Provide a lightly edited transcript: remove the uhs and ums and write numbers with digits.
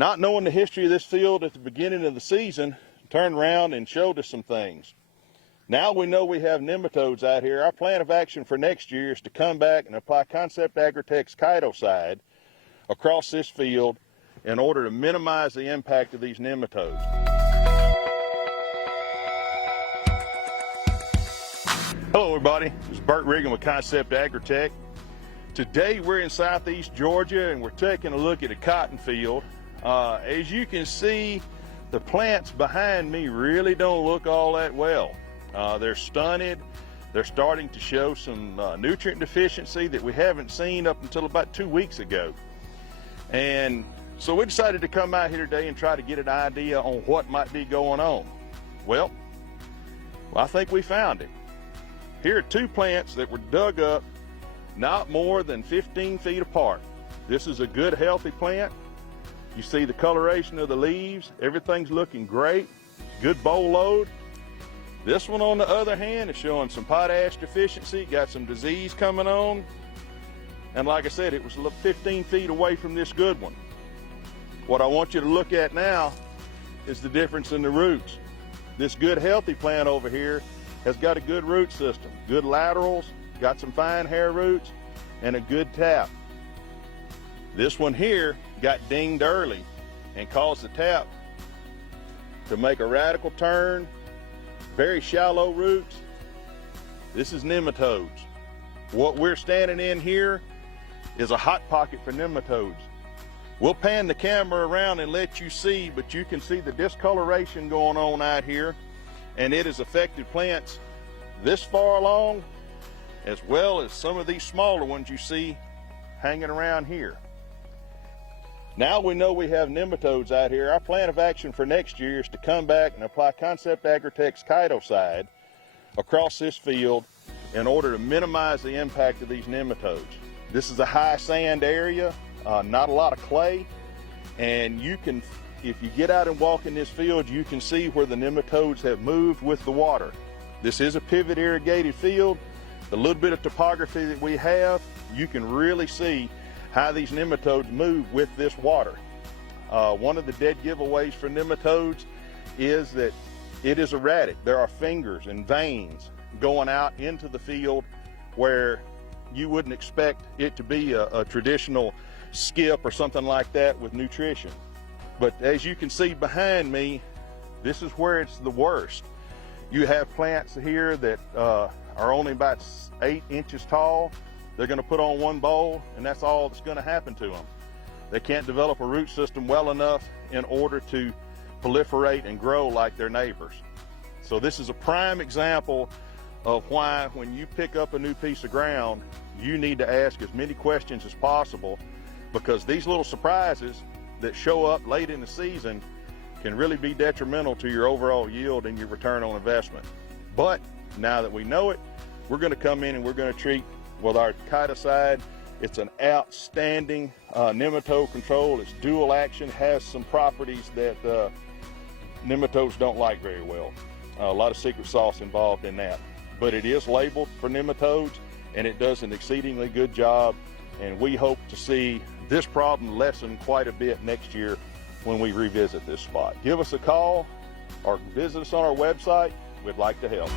not knowing the history of this field at the beginning of the season, turned around and showed us some things. Now we know we have nematodes out here. Our plan of action for next year is to come back and apply Concept Agritech's Chitocide across this field in order to minimize the impact of these nematodes. Hello everybody, this is Bert with Concept Agritech. Today we're in southeast Georgia and we're taking a look at a cotton field. As you can see, the plants behind me really don't look all that well. They're stunted. They're starting to show some nutrient deficiency that we haven't seen up until about 2 weeks ago. And so we decided to come out here today and try to get an idea on what might be going on. Well, I think we found it. Here are two plants that were dug up not more than 15 feet apart. This is a good, healthy plant. You see the coloration of the leaves. Everything's looking great. Good bowl load. This one, on the other hand, is showing some potash deficiency, got some disease coming on. And like I said, it was 15 feet away from this good one. What I want you to look at now is the difference in the roots. This good, healthy plant over here has got a good root system, good laterals, got some fine hair roots, and a good tap. This one here got dinged early and caused the tap to make a radical turn, very shallow roots. This is nematodes. What we're standing in here is a hot pocket for nematodes. We'll pan the camera around and let you see, but you can see the discoloration going on out here, and it has affected plants this far along, as well as some of these smaller ones you see hanging around here. Now we know we have nematodes out here. Our plan of action for next year is to come back and apply Concept Agritech's Chitocide across this field in order to minimize the impact of these nematodes. This is a high sand area, not a lot of clay, and you can, if you get out and walk in this field, you can see where the nematodes have moved with the water. This is a pivot irrigated field. The little bit of topography that we have, you can really see how these nematodes move with this water. One of the dead giveaways for nematodes is that it is erratic. There are fingers and veins going out into the field where you wouldn't expect it to be a traditional skip or something like that with nutrition. But as you can see behind me, this is where it's the worst. You have plants here that are only about 8 inches tall. They're going to put on one bowl, and that's all that's going to happen to them. They can't develop a root system well enough in order to proliferate and grow like their neighbors. So this is a prime example of why, when you pick up a new piece of ground, you need to ask as many questions as possible, because these little surprises that show up late in the season can really be detrimental to your overall yield and your return on investment. But now that we know it, we're going to come in and we're going to treat with our Chitocide. It's an outstanding nematode control. It's dual action, has some properties that nematodes don't like very well. A lot of secret sauce involved in that. But it is labeled for nematodes, and it does an exceedingly good job, and we hope to see this problem lessen quite a bit next year when we revisit this spot. Give us a call or visit us on our website. We'd like to help.